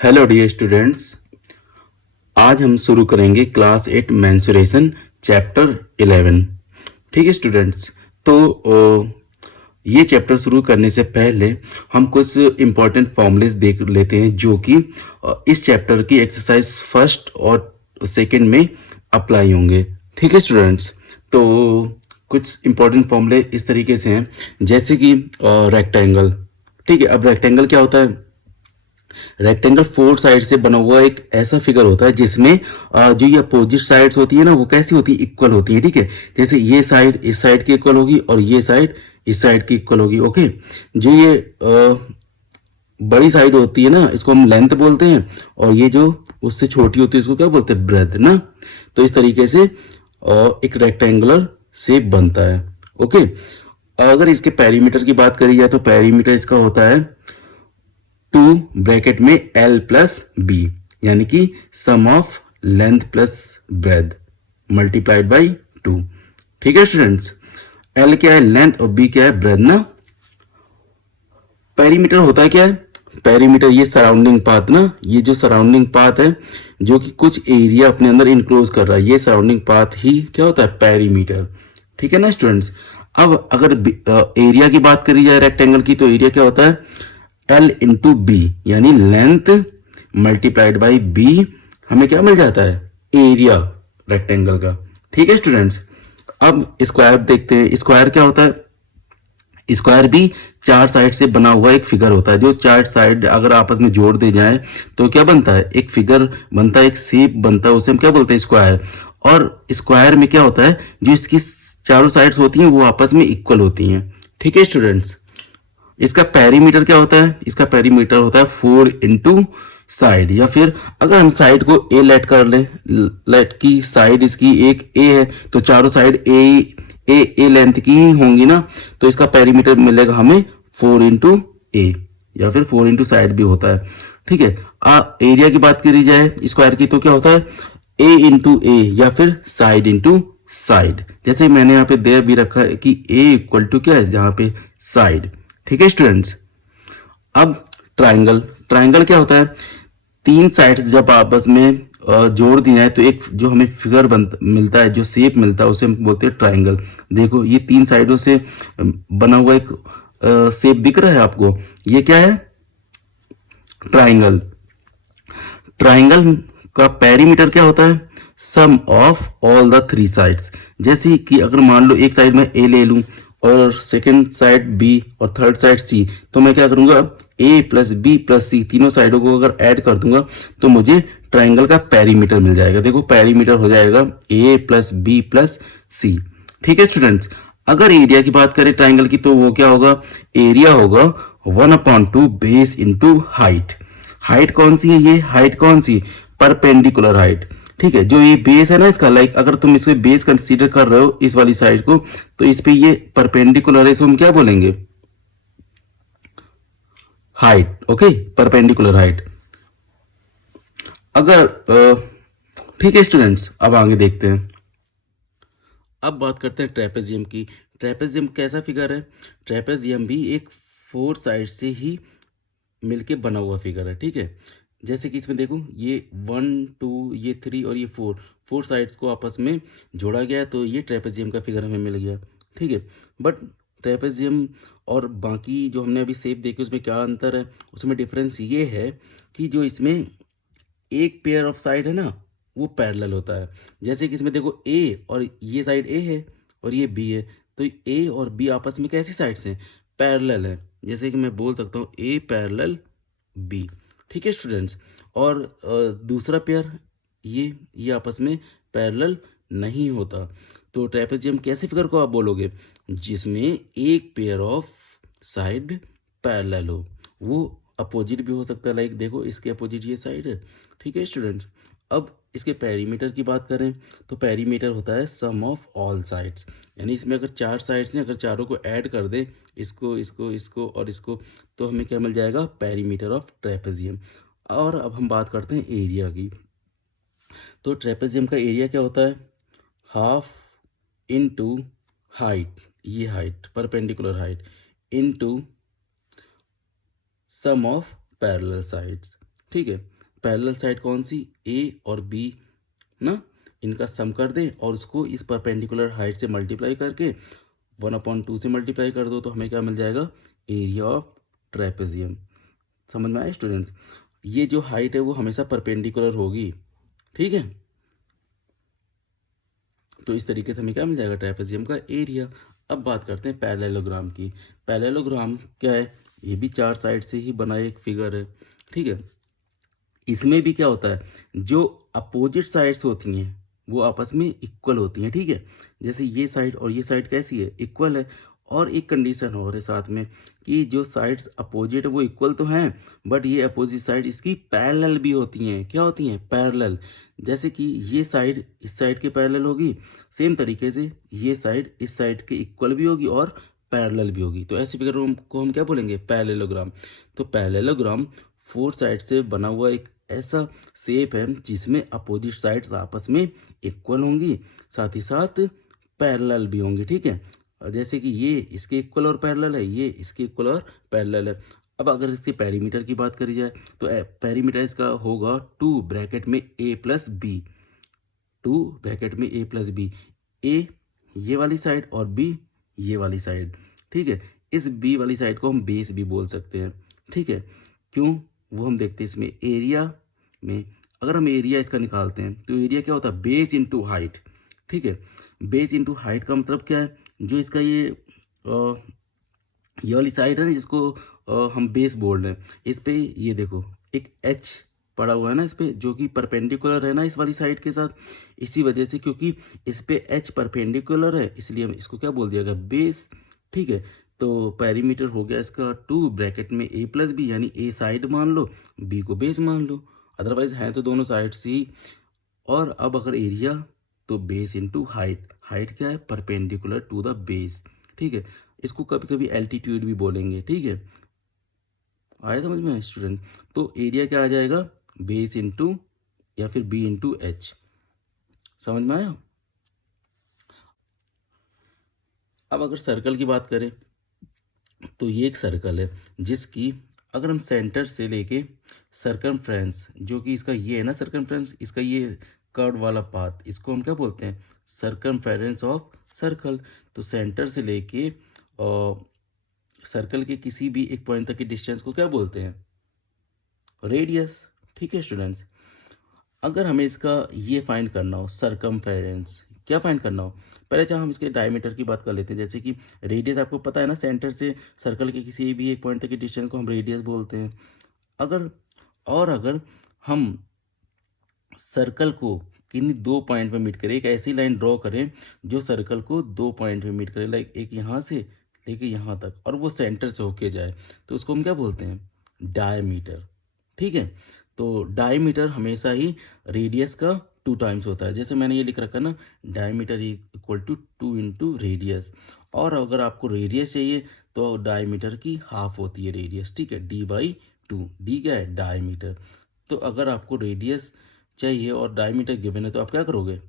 Hello dear students, आज हम शुरू करेंगे क्लास 8 मेंसुरेशन चैप्टर 11। ठीक है स्टूडेंट्स, तो ये चैप्टर शुरू करने से पहले हम कुछ इम्पोर्टेंट फॉर्मूलेस देख लेते हैं जो कि इस चैप्टर की एक्सरसाइज फर्स्ट और सेकंड में अप्लाई होंगे। ठीक है स्टूडेंट्स, तो कुछ इम्पोर्टेंट फॉर्मूले इस तरीके से हैं, जैसे कि रेक्टेंगल। ठीक है, अब रेक्टेंगल क्या होता है? रेक्टेंगल फोर साइड से बना हुआ एक ऐसा फिगर होता है जिसमें जो ये अपोजिट साइड्स होती है ना, वो कैसी होती है? इक्वल होती है। ठीक है, जैसे ये साइड इस साइड की इक्वल होगी और ये साइड इस साइड की इक्वल होगी। ओके, जो ये बड़ी साइड होती है ना, इसको हम लेंथ बोलते हैं, और ये जो उससे छोटी होती है इसको क्या बोलते हैं? ब्रेथ ना। तो इस तरीके से एक रेक्टेंगुलर शेप बनता है। ओके, अगर इसके पेरीमीटर की बात करी जाए तो पेरीमीटर इसका होता है 2 ब्रैकेट में L प्लस बी, यानी कि sum of length plus breadth multiplied by 2। ठीक है स्टूडेंट्स, L क्या है? लेंथ, और B क्या है? ब्रेथ ना। पेरीमीटर होता है क्या है? पेरीमीटर ये सराउंडिंग पाथ ना, ये जो सराउंडिंग पाथ है जो कि कुछ एरिया अपने अंदर इंक्लोज कर रहा है, ये सराउंडिंग पाथ ही क्या होता है? पेरीमीटर। ठीक है ना स्टूडेंट्स। अब अगर एरिया की बात करी जाए रेक्टेंगल की, तो एरिया क्या होता है? L इंटू बी, यानी लेंथ मल्टीप्लाइड बाई बी, हमें क्या मिल जाता है? एरिया रेक्टेंगल का। ठीक है स्टूडेंट्स, अब स्क्वायर देखते हैं। स्क्वायर क्या होता है? स्क्वायर भी चार साइड से बना हुआ एक फिगर होता है। जो चार साइड अगर आपस में जोड़ दे जाए तो क्या बनता है? एक फिगर बनता है, एक शेप बनता है, उसे हम क्या बोलते हैं? स्क्वायर। और स्क्वायर में क्या होता है? जो इसकी चारों साइड्स होती हैं वो आपस में इक्वल होती हैं। ठीक है स्टूडेंट्स, इसका पेरीमीटर क्या होता है? इसका पेरीमीटर होता है 4 इंटू साइड, या फिर अगर हम साइड को ए लेट कर लें, लेट की साइड इसकी एक ए है, तो चारों साइड ए लेंथ की ही होंगी ना, तो इसका पेरीमीटर मिलेगा हमें 4 इंटू ए, या फिर 4 इंटू साइड भी होता है। ठीक है, एरिया की बात करी जाए स्क्वायर की, तो क्या होता है? ए इंटू ए, या फिर साइड इंटू साइड। जैसे मैंने यहाँ पे दे भी रखा है कि ए इक्वल टू क्या है जहां पे? साइड। ठीक है स्टूडेंट्स, अब ट्राइंगल। ट्राइंगल क्या होता है? तीन साइड्स जब आपस में जोड़ दी जाए तो एक जो हमें फिगर मिलता है, जो शेप मिलता है, उसे हम बोलते हैं ट्राइंगल। देखो ये तीन साइडों से बना हुआ एक शेप दिख रहा है आपको, ये क्या है? ट्राइंगल। ट्राइंगल का पेरीमीटर क्या होता है? Sum of all the three sides. जैसे कि अगर मान लो एक साइड में ए ले लूं और सेकंड साइड बी और थर्ड साइड सी, तो मैं क्या करूंगा? ए प्लस बी प्लस सी, तीनों साइडों को अगर ऐड कर दूंगा तो मुझे ट्राइंगल का पेरीमीटर मिल जाएगा। देखो पेरीमीटर हो जाएगा ए प्लस बी प्लस सी। ठीक है स्टूडेंट्स, अगर एरिया की बात करें ट्राइंगल की, तो वो क्या होगा? एरिया होगा 1/2 बेस इंटू हाइट। हाइट कौन सी है? ये हाइट कौन सी? Perpendicular height. ठीक है, जो ये बेस है ना इसका, लाइक अगर तुम इसको बेस कंसीडर कर रहे हो इस वाली साइड को, तो इस पे ये परपेंडिकुलर है, इसको हम क्या बोलेंगे? हाइट। Okay, perpendicular height. अगर ठीक है स्टूडेंट्स, अब आगे देखते हैं। अब बात करते हैं ट्रेपेजियम की। ट्रेपेजियम कैसा फिगर है? ट्रेपेजियम भी एक फोर साइड से ही मिलके बना हुआ फिगर है। ठीक है, जैसे कि इसमें देखो ये 1 2 ये 3 और ये 4, फोर साइड्स को आपस में जोड़ा गया, तो ये ट्रेपेजियम का फिगर हमें मिल गया। ठीक है, बट ट्रेपेजियम और बाकी जो हमने अभी शेप देखी उसमें क्या अंतर है? उसमें डिफरेंस ये है कि जो इसमें एक पेयर ऑफ साइड है ना, वो पैरेलल होता है। जैसे कि इसमें देखो ए और ये साइड ए है और ये बी है, तो ए और बी आपस में कैसी साइड्स हैं? पैरेलल है। जैसे कि मैं बोल सकता हूँ ए पैरेलल बी। ठीक है स्टूडेंट्स, और दूसरा पेयर ये आपस में पैरेलल नहीं होता। तो ट्रेपेजियम कैसे फिगर को आप बोलोगे? जिसमें एक पेयर ऑफ साइड पैरेलल हो। वो अपोजिट भी हो सकता है, लाइक देखो इसके अपोजिट ये साइड है। ठीक है स्टूडेंट्स, अब इसके पेरीमीटर की बात करें तो पेरीमीटर होता है सम ऑफ ऑल साइड्स, यानी इसमें अगर चार साइड्स हैं, अगर चारों को ऐड कर दें, इसको इसको इसको और इसको, तो हमें क्या मिल जाएगा? Perimeter of trapezium. और अब हम बात करते हैं एरिया की। तो ट्रेपेजियम का एरिया क्या होता है? हाफ इंटू हाइट, ये height perpendicular height, into sum of parallel sides. ठीक है, पैरेलल साइड कौन सी, ए और बी ना, इनका सम कर दें और उसको इस परपेंडिकुलर हाइट से मल्टीप्लाई करके 1/2 से मल्टीप्लाई कर दो तो हमें क्या मिल जाएगा, एरिया ऑफ ट्रेपेजियम। समझ में आया स्टूडेंट्स? ये जो हाइट है वो हमेशा परपेंडिकुलर होगी, ठीक है। तो इस तरीके से हमें क्या मिल जाएगा, ट्रेपेजियम का एरिया। अब बात करते हैं पैरेललोग्राम की। पैरेललोग्राम क्या है, ये भी 4 साइड से ही बना एक फिगर है, ठीक है। इसमें भी क्या होता है, जो अपोजिट साइड्स होती हैं वो आपस में इक्वल होती हैं, ठीक है। जैसे ये साइड और ये साइड कैसी है, इक्वल है। और एक कंडीशन और है साथ में कि जो साइड्स अपोजिट है वो इक्वल तो हैं, बट ये अपोजिट साइड इसकी पैरेलल भी होती हैं। क्या होती हैं, पैरेलल। जैसे कि ये साइड इस साइड के पैरेलल होगी, सेम तरीके से ये साइड इस साइड के इक्वल भी होगी और पैरेलल भी होगी। तो ऐसी फिगर को हम क्या बोलेंगे, पैरेललोग्राम। तो पैरेललोग्राम 4 साइड से बना हुआ एक ऐसा शेप है जिसमें अपोजिट साइड्स आपस में इक्वल होंगी, साथ ही साथ पैरेलल भी होंगी, ठीक है। जैसे कि ये इसके इक्वल और पैरेलल है, ये इसके इक्वल और पैरेलल है। अब अगर इसके पेरीमीटर की बात करी जाए तो पेरीमीटर इसका होगा 2 ब्रैकेट में a प्लस बी, 2 ब्रैकेट में a प्लस बी, ए ये वाली साइड और b ये वाली साइड, ठीक है। इस b वाली साइड को हम बेस भी बोल सकते हैं, ठीक है। क्यों, वो हम देखते हैं इसमें एरिया में। अगर हम एरिया इसका निकालते हैं तो एरिया क्या होता है, बेस इंटू हाइट, ठीक है। बेस इंटू हाइट का मतलब क्या है, जो इसका ये वाली साइड है ना जिसको हम बेस बोल रहे हैं, इस पे ये देखो एक एच पड़ा हुआ है ना इस पे, जो कि परपेंडिकुलर है ना इस वाली साइड के साथ। इसी वजह से क्योंकि इस पे एच परपेंडिकुलर है इसलिए हम इसको क्या बोल दिया गया, बेस, ठीक है। तो पेरीमीटर हो गया इसका 2 ब्रैकेट में a प्लस बी, यानी a साइड मान लो b को बेस मान लो, अदरवाइज है तो दोनों साइड ही। और अब अगर एरिया तो बेस इंटू हाइट, हाइट क्या है, परपेंडिकुलर टू द बेस, ठीक है। इसको कभी कभी एल्टीट्यूड भी बोलेंगे, ठीक है। आया समझ में स्टूडेंट? तो एरिया क्या आ जाएगा, बेस इंटू या फिर बी इंटू एच। समझ में आया? अब अगर सर्कल की बात करें तो ये एक सर्कल है जिसकी अगर हम सेंटर से लेके सर्कमफ्रेंस, जो कि इसका ये है ना सर्कमफ्रेंस, इसका ये कर्व वाला पाथ, इसको हम क्या बोलते हैं, सर्कमफेरेंस ऑफ सर्कल। तो सेंटर से लेके सर्कल के किसी भी एक पॉइंट तक की डिस्टेंस को क्या बोलते हैं, रेडियस, ठीक है स्टूडेंट्स। अगर हमें इसका ये फाइंड करना हो सर्कमफेरेंस, क्या फाइंड करना हो, पहले चाहे हम इसके डायमीटर की बात कर लेते हैं। जैसे कि रेडियस आपको पता है ना, सेंटर से सर्कल के किसी भी एक पॉइंट तक की डिस्टेंस को हम रेडियस बोलते हैं। अगर हम सर्कल को किन्हीं 2 पॉइंट में मीट करें, एक ऐसी लाइन ड्रॉ करें जो सर्कल को 2 पॉइंट में मीट करे, लाइक एक यहाँ से लेके यहाँ तक, और वो सेंटर से होके जाए, तो उसको हम क्या बोलते हैं, डायमीटर, ठीक है। तो डायमीटर हमेशा ही रेडियस का 2 टाइम्स होता है। जैसे मैंने ये लिख रखा ना, diameter equal to 2 into radius. और अगर आपको रेडियस चाहिए तो डायमीटर की हाफ होती है रेडियस, ठीक है, d/2। डी क्या है, डायमीटर। तो अगर आपको रेडियस चाहिए और डायमीटर गिवन है तो आप क्या करोगे,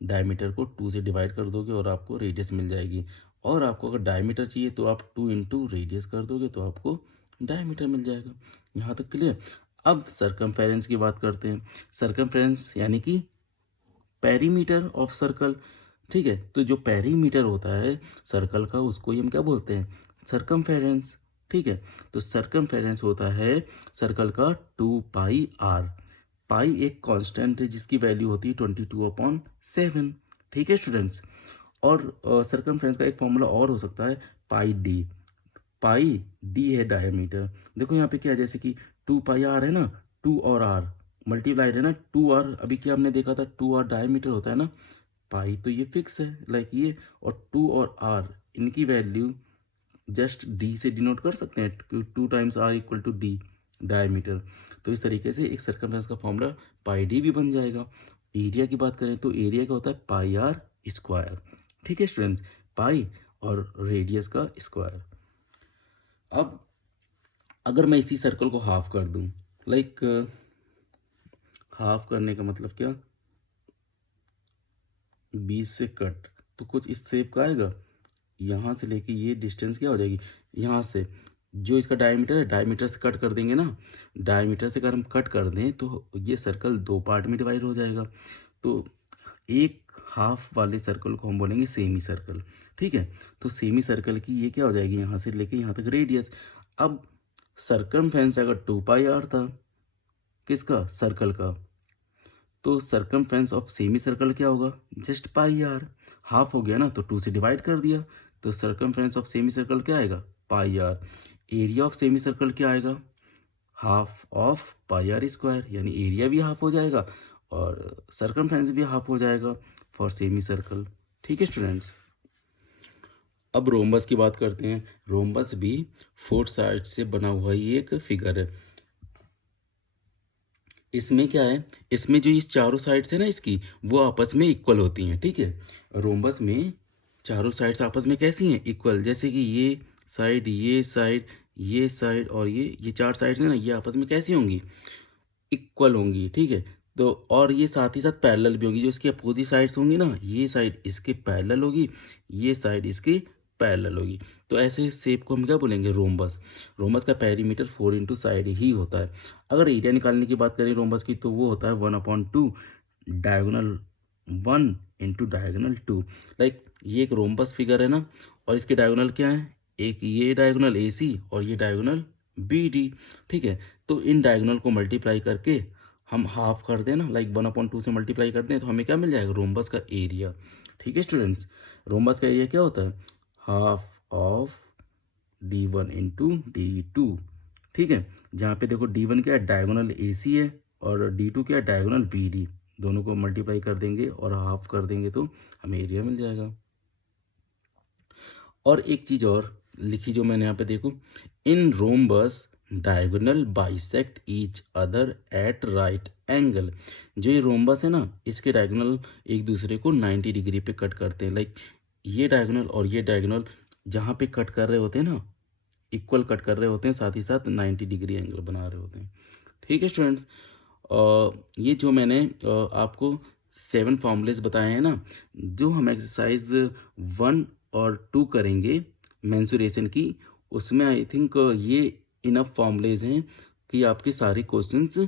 डायमीटर को 2 से डिवाइड कर दोगे और आपको रेडियस मिल जाएगी। और आपको अगर डायमीटर चाहिए तो आप 2 इंटू रेडियस कर दोगे तो आपको डायमीटर मिल जाएगा। यहाँ तक क्लियर? अब सर्कमफेरेंस की बात करते हैं। सर्कमफेरेंस यानी कि पेरीमीटर ऑफ सर्कल, ठीक है। तो जो पेरीमीटर होता है सर्कल का उसको ही हम क्या बोलते हैं, सर्कमफेरेंस, ठीक है। तो सर्कमफेरेंस होता है सर्कल का 2πr। पाई एक कांस्टेंट है जिसकी वैल्यू होती है 22/7, ठीक है स्टूडेंट्स। और सर्कमफ्रेंस का एक फॉर्मूला और हो सकता है पाई डी। पाई डी है डायमीटर। देखो यहाँ पे क्या है, जैसे कि 2πr है ना, 2 और r मल्टीप्लाइड है ना, 2r, अभी क्या हमने देखा था 2r डायमीटर होता है ना, पाई तो ये फिक्स है लाइक ये, और 2 और r इनकी वैल्यू जस्ट डी से डिनोट कर सकते हैं, 2 times r equal to D diameter. तो इस तरीके से एक सर्कमफ्रेंस का फॉर्मूला पाई डी भी बन जाएगा। एरिया की बात करें तो एरिया क्या होता है, पाई आर स्क्वायर, ठीक है स्टूडेंट्स, पाई और रेडियस का स्क्वायर। अब अगर मैं इसी सर्कल को हाफ कर दूं, लाइक हाफ करने का मतलब क्या, 20 से कट, तो कुछ इस शेप का आएगा। यहाँ से लेके ये डिस्टेंस क्या हो जाएगी, यहाँ से जो इसका डायमीटर है, डायमीटर से कट कर देंगे ना, डायमीटर से अगर हम कट कर दें तो ये सर्कल 2 पार्ट में डिवाइड हो जाएगा। तो एक हाफ वाले सर्कल को हम बोलेंगे सेमी सर्कल, ठीक है। तो सेमी सर्कल की ये क्या हो जाएगी, यहाँ से लेके यहाँ तक रेडियस। अब सरकमफेरेंस अगर 2 पाई आर था, किसका, सर्कल का, तो सरकमफेरेंस ऑफ सेमी सर्कल क्या होगा, जस्ट पाई आर। हाफ हो गया ना, तो 2 से डिवाइड कर दिया, तो सरकमफेरेंस ऑफ सेमी सर्कल क्या आएगा, pi R. Area of semi circle क्या आएगा, half of pi R square, यानी एरिया भी हाफ हो जाएगा और सरकमफेरेंस भी हाफ हो जाएगा फॉर सेमी सर्कल। ठीक है स्टूडेंट्स। अब रोम्बस की बात करते हैं। रोम्बस भी 4 साइड से बना हुआ ही एक फिगर है। इसमें क्या है, इसमें जो इस चारों साइड्स है ना इसकी, वो आपस में इक्वल होती हैं, ठीक है। रोम्बस में चारों साइड्स आपस में कैसी हैं, इक्वल। जैसे कि ये साइड, ये साइड, ये साइड और ये 4 साइड्स हैं ना, ये आपस में कैसी होंगी, इक्वल होंगी, ठीक है। तो और ये साथ ही साथ पैरेलल भी होंगी। जो इसकी अपोजिट साइड्स होंगी ना, ये साइड इसके पैरेलल होगी, ये साइड इसकी पैरेलल होगी। तो ऐसे शेप को हम क्या बोलेंगे, रोम्बस। रोम्बस का पेरीमीटर 4 इंटू साइड ही होता है। अगर एरिया निकालने की बात करें रोम्बस की, तो वो होता है 1/2 डायगोनल 1 इंटू डायगोनल 2। लाइक ये एक रोम्बस फिगर है ना, और इसके डायगोनल क्या है, एक ये डायगोनल AC और ये डायगोनल BD, ठीक है। तो इन डायगोनल को मल्टीप्लाई करके हम हाफ कर दें ना, लाइक 1/2 से मल्टीप्लाई कर दें, तो हमें क्या मिल जाएगा, रोम्बस का एरिया। ठीक है स्टूडेंट्स। रोम्बस का एरिया क्या होता है, half of D1 into D2, ठीक है। जहाँ पे देखो D1 क्या है, डायगोनल AC है, और D2 क्या है, डायगोनल BD। दोनों को मल्टीप्लाई कर देंगे और हाफ कर देंगे तो हमें एरिया मिल जाएगा। और एक चीज़ और लिखी जो मैंने यहाँ पे, देखो, in rhombus diagonal bisect each other at right angle. जो ये रोम्बस है ना, इसके डायगोनल एक दूसरे को 90 डिग्री पे कट करते हैं। लाइक ये डायगोनल और ये डायगोनल जहाँ पे कट कर रहे होते हैं ना, इक्वल कट कर रहे होते हैं, साथ ही साथ 90 डिग्री एंगल बना रहे होते हैं। ठीक है स्टूडेंट्स। ये जो मैंने आपको 7 फॉर्मूलेस बताए हैं ना, जो हम एक्सरसाइज 1 और 2 करेंगे मेंसुरेशन की, उसमें आई थिंक ये इनफ फॉर्मूलेज हैं कि आपके सारे क्वेश्चंस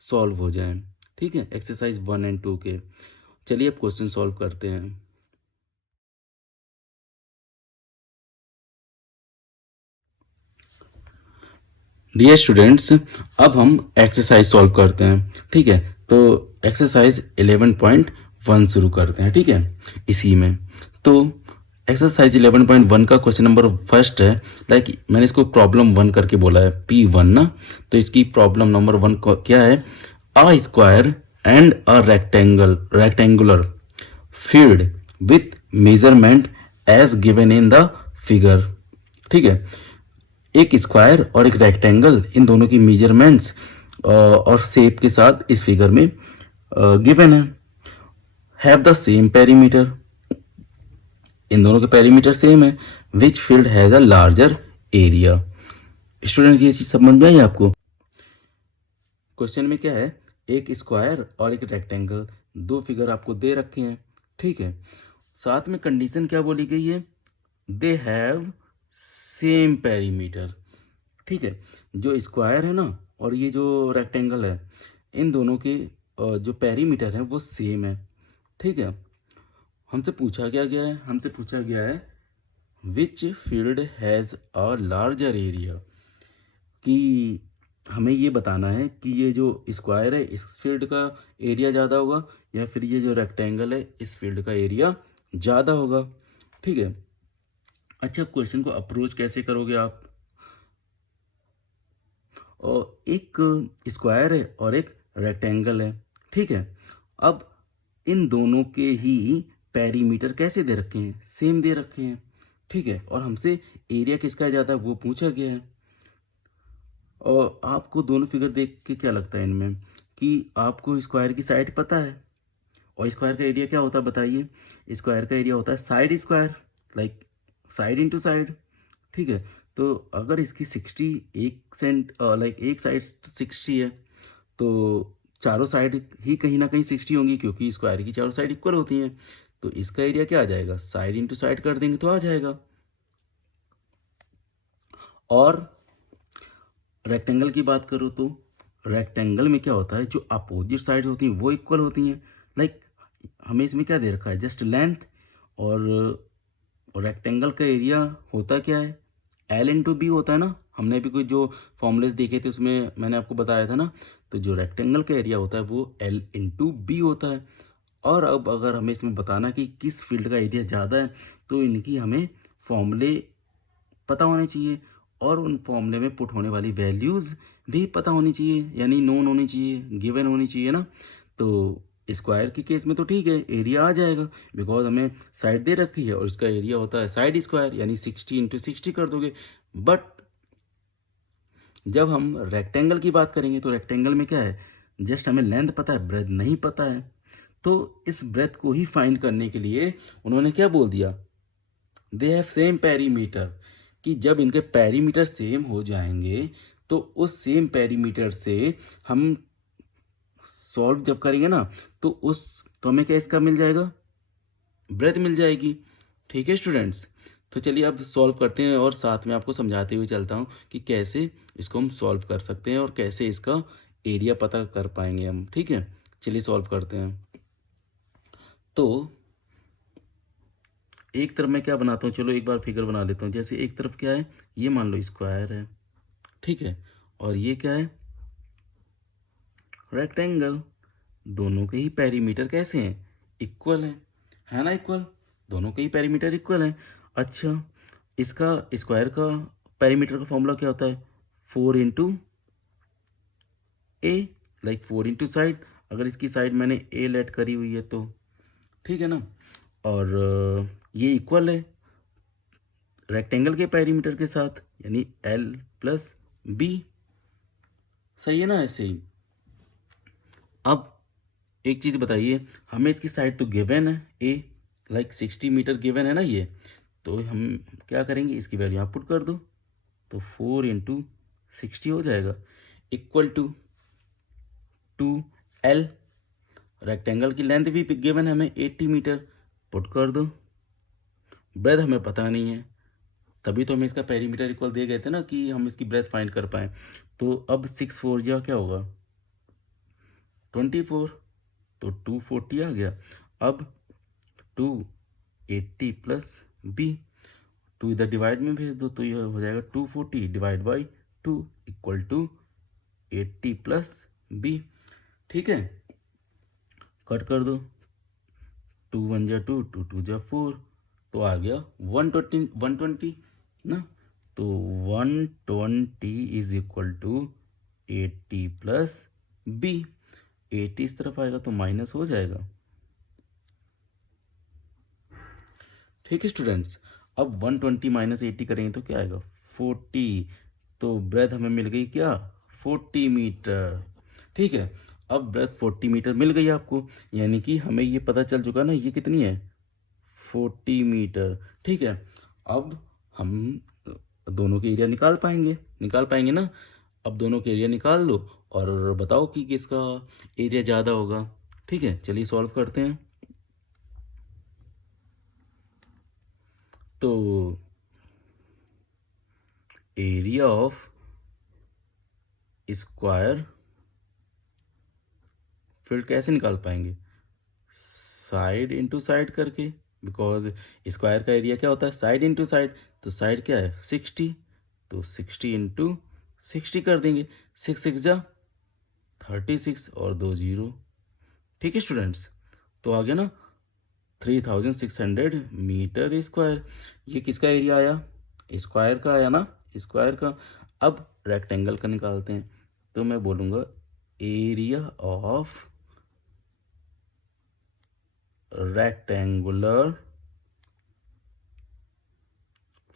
सॉल्व हो जाएं। ठीक है, एक्सरसाइज 1 एंड 2 के। चलिए अब क्वेश्चन सॉल्व करते हैं। डियर स्टूडेंट्स, अब हम एक्सरसाइज सॉल्व करते हैं। ठीक है, तो एक्सरसाइज 11.1 शुरू करते हैं। ठीक है, इसी में तो एक्सरसाइज 11.1 का क्वेश्चन नंबर फर्स्ट है। लाइक मैंने इसको प्रॉब्लम 1 करके बोला है, P1 ना, तो इसकी प्रॉब्लम नंबर 1 क्या है, a square and a rectangular field with measurement as given in the figure. ठीक है, एक स्क्वायर और एक रेक्टेंगल, इन दोनों की मेजरमेंट्स और शेप के साथ इस फिगर में गिवन है। हैव द सेम पेरीमीटर, इन दोनों के पेरीमीटर सेम है। Which field has a larger area. Students, ये चीज समझ में आई आपको। क्वेश्चन में क्या है, एक स्क्वायर और एक रेक्टेंगल, दो फिगर आपको दे रखे हैं। ठीक है, साथ में कंडीशन क्या बोली गई है, दे हैव सेम पेरीमीटर। ठीक है, जो स्क्वायर है ना और ये जो रेक्टेंगल है, इन दोनों के जो पेरीमीटर है वो सेम है। ठीक है, हमसे पूछा क्या गया है, हमसे पूछा गया है which field has a larger area, कि हमें ये बताना है कि ये जो स्क्वायर है इस फील्ड का एरिया ज़्यादा होगा, या फिर ये जो रेक्टेंगल है इस फील्ड का एरिया ज़्यादा होगा। ठीक है, अच्छा, क्वेश्चन को अप्रोच कैसे करोगे आप, और एक स्क्वायर है और एक रेक्टेंगल है। ठीक है, अब इन दोनों के ही पेरीमीटर कैसे दे रखे हैं, सेम दे रखे हैं। ठीक है, और हमसे एरिया किसका ज़्यादा है वो पूछा गया है। और आपको दोनों फिगर देख के क्या लगता है इनमें, कि आपको स्क्वायर की साइड पता है, और स्क्वायर का एरिया क्या होता है बताइए, स्क्वायर का एरिया होता है side square, like side into side. ठीक है, तो अगर इसकी 60 एक साइड 60 है, तो चारों साइड ही कहीं ना कहीं 60 होंगी, क्योंकि स्क्वायर की चारों साइड इक्वल होती हैं। तो इसका एरिया क्या आ जाएगा, साइड इंटू साइड कर देंगे तो आ जाएगा। और रेक्टेंगल की बात करूँ तो रेक्टेंगल में क्या होता है, जो अपोजिट साइड होती हैं वो इक्वल होती हैं। लाइक हमें इसमें क्या दे रखा है, जस्ट लेंथ। और रेक्टेंगल का एरिया होता क्या है, एल इंटू बी होता है ना। हमने भी कोई जो फॉर्मूलेस देखे थे उसमें मैंने आपको बताया था ना। तो जो रेक्टेंगल का एरिया होता है वो एल इंटू बी होता है। और अब अगर हमें इसमें बताना कि किस फील्ड का एरिया ज़्यादा है, तो इनकी हमें फॉर्मूले पता होने चाहिए, और उन फॉर्मूले में पुट होने वाली वैल्यूज़ भी पता होनी चाहिए, यानी नोन होनी चाहिए, गिवन होनी चाहिए ना। तो स्क्वायर के केस में तो ठीक है, एरिया आ जाएगा, बिकॉज हमें साइड दे रखी है और इसका एरिया होता है साइड स्क्वायर, यानी 60 इंटू 60 कर दोगे। बट जब हम रेक्टेंगल की बात करेंगे तो रेक्टेंगल में क्या है, जस्ट हमें लेंथ पता है, ब्रेथ नहीं पता है। तो इस ब्रेथ को ही फाइंड करने के लिए उन्होंने क्या बोल दिया, दे हैव सेम पेरीमीटर, कि जब इनके पेरीमीटर सेम हो जाएंगे तो उस सेम पेरीमीटर से हम सॉल्व जब करेंगे ना, तो हमें क्या इसका मिल जाएगा, ब्रेथ मिल जाएगी। ठीक है स्टूडेंट्स, तो चलिए अब सॉल्व करते हैं और साथ में आपको समझाते हुए चलता हूँ कि कैसे इसको हम सॉल्व कर सकते हैं और कैसे इसका एरिया पता कर पाएंगे हम। ठीक है, चलिए सॉल्व करते हैं। तो एक तरफ मैं क्या बनाता हूँ, चलो एक बार फिगर बना लेता हूँ। जैसे एक तरफ क्या है, ये मान लो स्क्वायर है, ठीक है, और ये क्या है, रेक्टेंगल। दोनों के ही पेरीमीटर कैसे हैं, इक्वल है ना, इक्वल, दोनों के ही पेरीमीटर इक्वल हैं। अच्छा, इसका स्क्वायर का पेरीमीटर का फॉर्मूला क्या होता है, 4 इंटू ए, लाइक 4 इंटू साइड। अगर इसकी साइड मैंने ए लेट करी हुई है तो ठीक है ना। और ये इक्वल है रेक्टेंगल के पेरीमीटर के साथ, यानी एल प्लस बी। सही है ना ऐसे ही। अब एक चीज़ बताइए, हमें इसकी साइड तो गिवन है ए, लाइक 60 मीटर गिवन है ना ये, तो हम क्या करेंगे, इसकी वैल्यू आप पुट कर दो, तो 4 इंटू 60 हो जाएगा, इक्वल टू 2L। रेक्टेंगल की लेंथ भी गिवन है हमें 80 मीटर, पुट कर दो। ब्रेथ हमें पता नहीं है, तभी तो हमें इसका पेरीमीटर इक्वल दे गए थे ना, कि हम इसकी ब्रेथ फाइंड कर पाएँ। तो अब 6 4 जा क्या होगा, 24, तो 240 आ गया। अब 280 प्लस बी, 2 इधर डिवाइड में भेज दो, तो यह हो जाएगा 240 divide by 2 equal to 80 plus B. ठीक है, कट कर दो, 2 1 जा 2, 2 2 जा 4, तो आ गया 120 ना। तो 120 is equal to 80 plus B. 80 इस तरफ आएगा तो माइनस हो जाएगा। ठीक है स्टूडेंट्स, अब 120 माइनस 80 करेंगे तो क्या आएगा, 40। तो ब्रेथ हमें मिल गई क्या, 40 मीटर। ठीक है, अब ब्रेथ 40 मीटर मिल गई आपको, यानी कि हमें ये पता चल चुका ना, ये कितनी है, 40 मीटर। ठीक है, अब हम दोनों के एरिया निकाल पाएंगे ना। अब दोनों के एरिया निकाल लो और बताओ कि किसका एरिया ज़्यादा होगा। ठीक है, चलिए सॉल्व करते हैं। तो एरिया ऑफ स्क्वायर फील्ड कैसे निकाल पाएंगे, साइड इंटू साइड करके, बिकॉज स्क्वायर का एरिया क्या होता है, साइड इंटू साइड। तो साइड क्या है, 60, तो 60 इंटू 60 कर देंगे, 6 6 जा 36 और 2 0। ठीक है स्टूडेंट्स, तो आ गया ना 3600 मीटर स्क्वायर। ये किसका एरिया आया, स्क्वायर का आया ना, स्क्वायर का। अब रेक्टेंगल का निकालते हैं, तो मैं बोलूँगा एरिया ऑफ रेक्टेंगुलर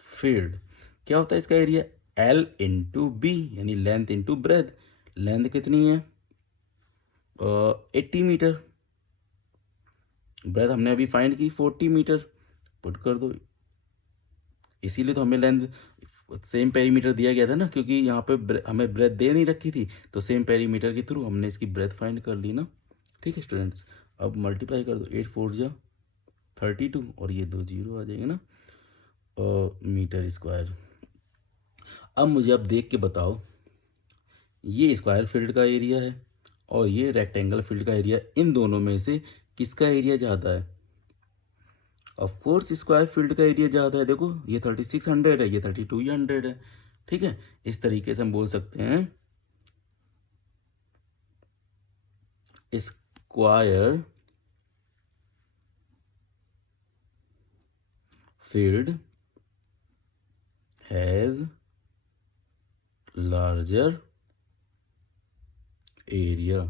फील्ड क्या होता है, इसका एरिया एल इंटू बी, यानी लेंथ इंटू ब्रेथ। लेंथ कितनी है, 80 मीटर, ब्रेथ हमने अभी फाइंड की 40 मीटर, पुट कर दो। इसीलिए तो हमें लेंथ सेम पेरीमीटर दिया गया था ना, क्योंकि यहाँ पे हमें ब्रेथ दे नहीं रखी थी, तो सेम पेरीमीटर के थ्रू हमने इसकी ब्रेथ फाइंड कर ली ना। ठीक है स्टूडेंट्स, अब मल्टीप्लाई कर दो, 8 4 जा 32 और ये 2 0 आ जाएंगे ना, मीटर स्क्वायर। अब मुझे आप देख के बताओ ये स्क्वायर फील्ड का एरिया है और ये रेक्टेंगल फील्ड का एरिया, इन दोनों में से किसका एरिया ज़्यादा है? ऑफ कोर्स स्क्वायर फील्ड का एरिया ज़्यादा है। देखो ये 3600 है, ये 3200 है। ठीक है, इस तरीके से हम बोल सकते हैं square field has larger area.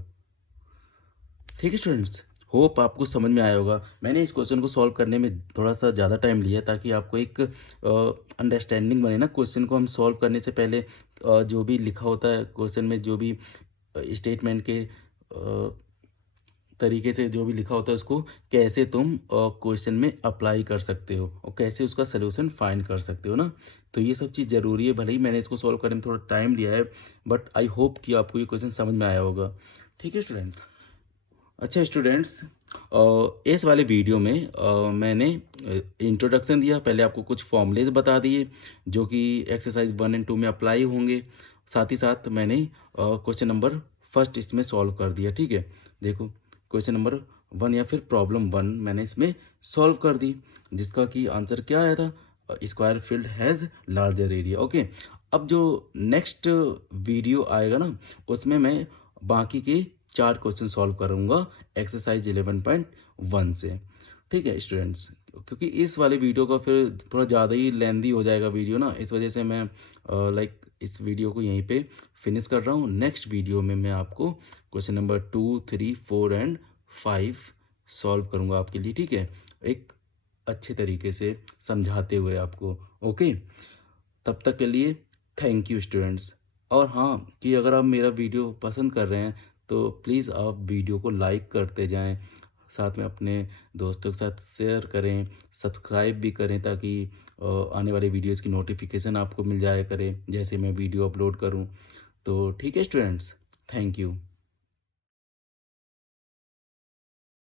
ठीक है स्टूडेंट्स, होप आपको समझ में आया होगा। मैंने इस क्वेश्चन को सॉल्व करने में थोड़ा सा ज़्यादा टाइम लिया ताकि आपको एक अंडरस्टैंडिंग बने ना। क्वेश्चन को हम सॉल्व करने से पहले जो भी लिखा होता है क्वेश्चन में, जो भी स्टेटमेंट के तरीके से जो भी लिखा होता है, उसको कैसे तुम क्वेश्चन में अप्लाई कर सकते हो और कैसे उसका सलूशन फाइंड कर सकते हो ना। तो ये सब चीज़ ज़रूरी है। भले ही मैंने इसको सॉल्व करने में थोड़ा टाइम लिया है, बट आई होप कि आपको ये क्वेश्चन समझ में आया होगा। ठीक है स्टूडेंट्स। अच्छा स्टूडेंट्स, इस वाले वीडियो में मैंने इंट्रोडक्शन दिया, पहले आपको कुछ फॉर्मूलेज बता दिए जो कि एक्सरसाइज 1 और 2 में अप्लाई होंगे। साथ ही साथ मैंने क्वेश्चन नंबर फर्स्ट इसमें सॉल्व कर दिया। ठीक है, देखो क्वेश्चन नंबर 1 या फिर प्रॉब्लम 1 मैंने इसमें सॉल्व कर दी, जिसका कि आंसर क्या आया था? Square field has larger area. Okay, अब जो नेक्स्ट वीडियो आएगा ना, उसमें मैं बाकी के 4 क्वेश्चन सॉल्व करूंगा एक्सरसाइज 11.1 से। ठीक है स्टूडेंट्स, क्योंकि इस वाले वीडियो का फिर थोड़ा ज़्यादा ही लेंदी हो जाएगा वीडियो ना, इस वजह से मैं इस वीडियो को यहीं पे फिनिश कर रहा हूँ। नेक्स्ट वीडियो में मैं आपको क्वेश्चन नंबर 2, 3, 4 एंड 5 सॉल्व करूँगा आपके लिए। ठीक है, एक अच्छे तरीके से समझाते हुए आपको। ओके, तब तक के लिए थैंक यू स्टूडेंट्स। और हाँ, कि अगर आप मेरा वीडियो पसंद कर रहे हैं तो प्लीज़ आप वीडियो को लाइक करते जाएं, साथ में अपने दोस्तों के साथ शेयर करें, सब्सक्राइब भी करें ताकि आने वाले वीडियोस की नोटिफिकेशन आपको मिल जाया करे जैसे मैं वीडियो अपलोड करूं। तो ठीक है स्टूडेंट्स, थैंक यू।